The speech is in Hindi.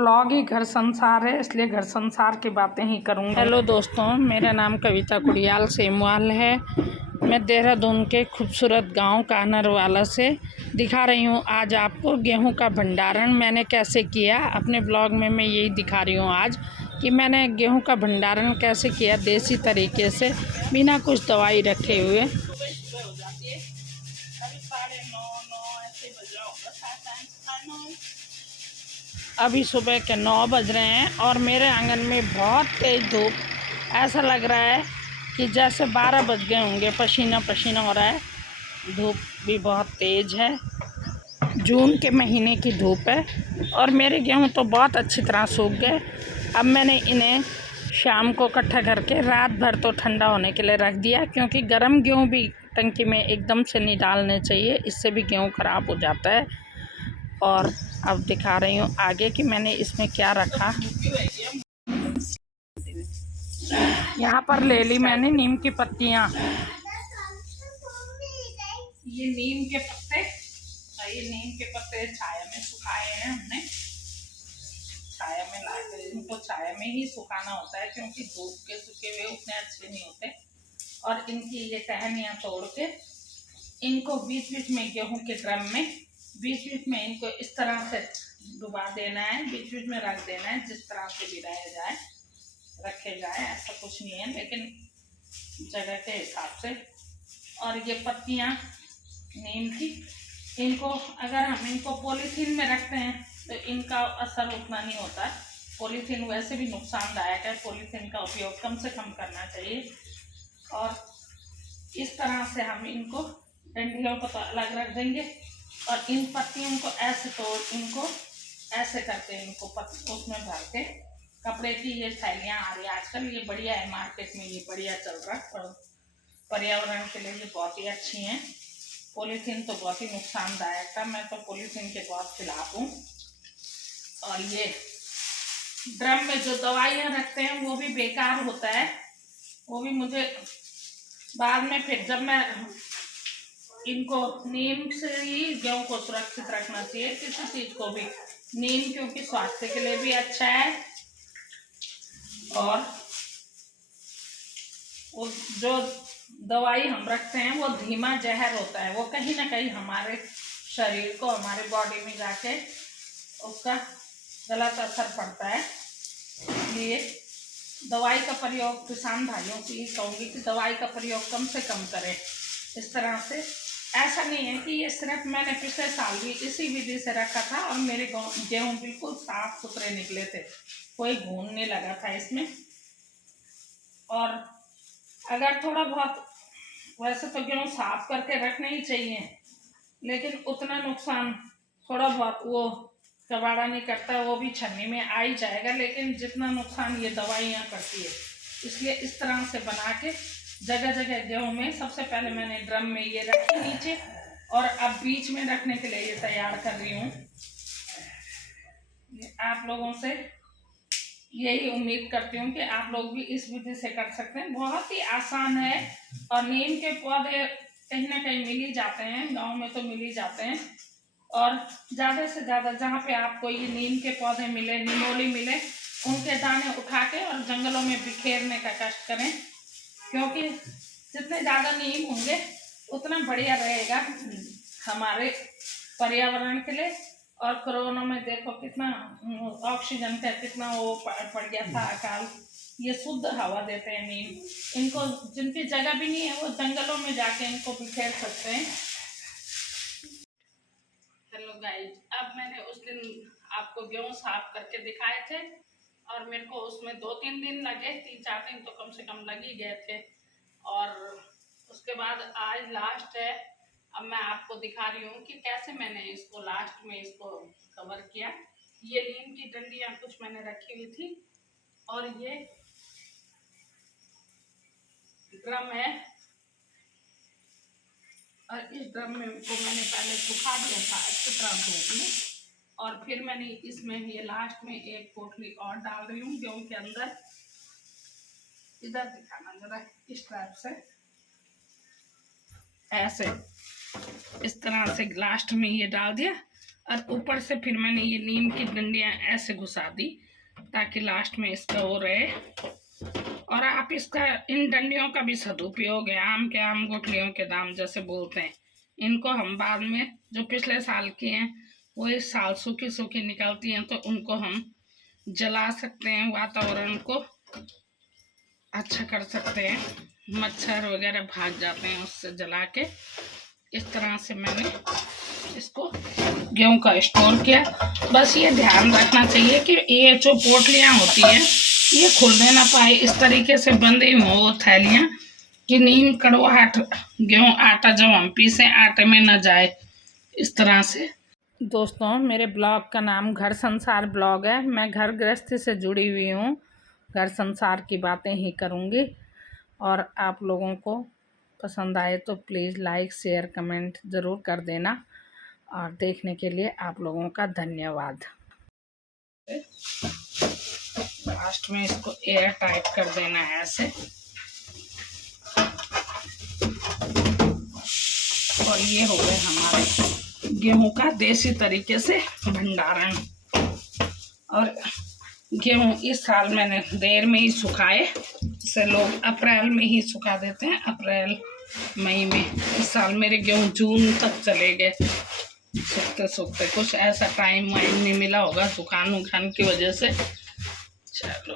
व्लॉग ही घर संसार है, इसलिए घर संसार की बातें ही करूँगी। हेलो दोस्तों, मेरा नाम कविता कुड़ियाल सेमवाल है। मैं देहरादून के खूबसूरत गांव कानरवाला से दिखा रही हूं आज आपको गेहूं का भंडारण मैंने कैसे किया। अपने ब्लॉग में मैं यही दिखा रही हूं आज कि मैंने गेहूं का भंडारण कैसे किया देसी तरीके से, बिना कुछ दवाई रखे हुए। अभी सुबह के 9 बज रहे हैं और मेरे आंगन में बहुत तेज़ धूप, ऐसा लग रहा है कि जैसे 12 बज गए होंगे। पसीना पसीना हो रहा है, धूप भी बहुत तेज़ है। जून के महीने की धूप है और मेरे गेहूँ तो बहुत अच्छी तरह सूख गए। अब मैंने इन्हें शाम को इकट्ठा करके रात भर तो ठंडा होने के लिए रख दिया, क्योंकि गर्म गेहूँ भी टंकी में एकदम से नहीं डालने चाहिए, इससे भी गेहूँ ख़राब हो जाता है। और अब दिखा रही हूँ आगे कि मैंने इसमें क्या रखा। यहाँ पर ले ली मैंने नीम की पत्तियाँ, ये नीम के पत्ते, ये नीम के पत्ते छाया में सुखाए हैं हमने। छाया में लाकर इनको छाया में ही सुखाना होता है, क्योंकि धूप के सूखे हुए उतने अच्छे नहीं होते। और इनकी ये टहनियाँ तोड़ के इनको बीच बीच में गेहूं के ड्रम में बीच बीच में इनको इस तरह से डुबा देना है, बीच बीच में रख देना है। जिस तरह से भी रखे जाए ऐसा कुछ नहीं है, लेकिन जगह के हिसाब से। और ये पत्तियां नीम की, इनको अगर हम इनको पॉलीथीन में रखते हैं तो इनका असर उतना नहीं होता। पॉलीथीन वैसे भी नुकसानदायक है, पॉलीथीन का उपयोग कम से कम करना चाहिए। और इस तरह से हम इनको डंडियों को तो अलग रख देंगे और इन पत्तियों को ऐसे इनको ऐसे करके इनको उसमें भर के, कपड़े की ये थैलियाँ आ रही है आजकल, ये बढ़िया है मार्केट में, ये बढ़िया चल रहा है। पर्यावरण के लिए ये बहुत ही अच्छी हैं। पॉलीथीन तो बहुत ही नुकसानदायक था, मैं तो पॉलीथीन के बहुत खिलाफ हूँ। और ये ड्रम में जो दवाइयाँ रखते हैं वो भी बेकार होता है, वो भी मुझे बाद में फिर जब मैं इनको नीम से ही गेहूं को सुरक्षित रखना चाहिए, किसी चीज को भी। नीम क्योंकि स्वास्थ्य के लिए भी अच्छा है और वो जो दवाई हम रखते हैं वो धीमा जहर होता है, वो कहीं ना कहीं हमारे शरीर को, हमारे बॉडी में जाके उसका गलत असर पड़ता है। इसलिए दवाई का प्रयोग, किसान भाइयों से ये कहूँगी कि दवाई का प्रयोग कम से कम करें। इस तरह से ऐसा नहीं है कि ये सिर्फ मैंने पिछले साल भी इसी विधि से रखा था और मेरे गेहूँ बिल्कुल साफ सुथरे निकले थे, कोई घून नहीं लगा था इसमें। और अगर थोड़ा बहुत, वैसे तो गेहूँ साफ करके रखने ही चाहिए, लेकिन उतना नुकसान थोड़ा बहुत वो कबाड़ा नहीं करता, वो भी छन्नी में आ ही जाएगा, लेकिन जितना नुकसान ये दवाइयाँ करती है। इसलिए इस तरह से बना के जगह जगह गेहूँ में, सबसे पहले मैंने ड्रम में ये रखी नीचे और अब बीच में रखने के लिए ये तैयार कर रही हूँ। आप लोगों से यही उम्मीद करती हूँ कि आप लोग भी इस विधि से कर सकते हैं, बहुत ही आसान है। और नीम के पौधे कहीं ना कहीं मिल ही जाते हैं, गाँव में तो मिल ही जाते हैं। और ज़्यादा से ज़्यादा जहाँ पे आपको ये नीम के पौधे मिले, निमोली मिले, उनके दाने उठा के और जंगलों में बिखेरने का कष्ट करें, क्योंकि जितने ज़्यादा नीम होंगे उतना बढ़िया रहेगा हमारे पर्यावरण के लिए। और कोरोना में देखो कितना ऑक्सीजन का कितना वो पड़ गया था अकाल। ये शुद्ध हवा देते हैं नीम, इनको जिनकी जगह भी नहीं है वो जंगलों में जाके इनको बिखेर सकते हैं। हेलो गाइस, अब मैंने उस दिन आपको गेहूँ साफ करके दिखाए थे और मेरे को उसमें 2-3 दिन लगे, 3-4 दिन तो कम से कम लग ही गए थे। और उसके बाद आज लास्ट है। अब मैं आपको दिखा रही हूँ कि कैसे मैंने इसको लास्ट में इसको कवर किया। ये नीम की डंडियाँ कुछ मैंने रखी हुई थी और ये ड्रम है और इस ड्रम में को मैंने पहले सुखा दिया था अच्छी तरह धूप में, और फिर मैंने इसमें ये लास्ट में एक पोटली और डाल रही हूँ गेहूँ के अंदर। इधर दिखाना जरा, इस टाइप से ऐसे इस तरह से लास्ट में ये डाल दिया। और ऊपर से फिर मैंने ये नीम की डंडियाँ ऐसे घुसा दी ताकि लास्ट में इसका वो रहे। और आप इसका इन डंडियों का भी सदुपयोग है। आम गुठलियों के दाम जैसे बोलते हैं, इनको हम बाद में जो पिछले साल की हैं वो इस साल सूखी सूखी निकलती हैं, तो उनको हम जला सकते हैं, वातावरण को अच्छा कर सकते हैं, मच्छर वगैरह भाग जाते हैं उससे जला के। इस तरह से मैंने इसको गेहूं का स्टोर किया। बस ये ध्यान रखना चाहिए कि ये जो पोटलियां होती हैं ये खुलने ना पाए, इस तरीके से बंदी हो थैलियां कि नीम कड़वाहट गेहूं आटा जब हम पीसे आटे में ना जाए, इस तरह से। दोस्तों, मेरे ब्लॉग का नाम घर संसार ब्लॉग है। मैं घर गृहस्थी से जुड़ी हुई हूँ, घर संसार की बातें ही करूँगी। और आप लोगों को पसंद आए तो प्लीज़ लाइक शेयर कमेंट ज़रूर कर देना। और देखने के लिए आप लोगों का धन्यवाद। लास्ट में इसको एयर टाइट कर देना है ऐसे। और ये हो गए हमारे गेहूं का देसी तरीके से भंडारण। और गेहूं इस साल मैंने देर में ही सुखाए, इसे लोग अप्रैल में ही सुखा देते हैं, अप्रैल मई में। इस साल मेरे गेहूं जून तक चले गए सूखते सूखते। कुछ ऐसा टाइम वाइम नहीं मिला होगा दुकान उखान की वजह से। चलो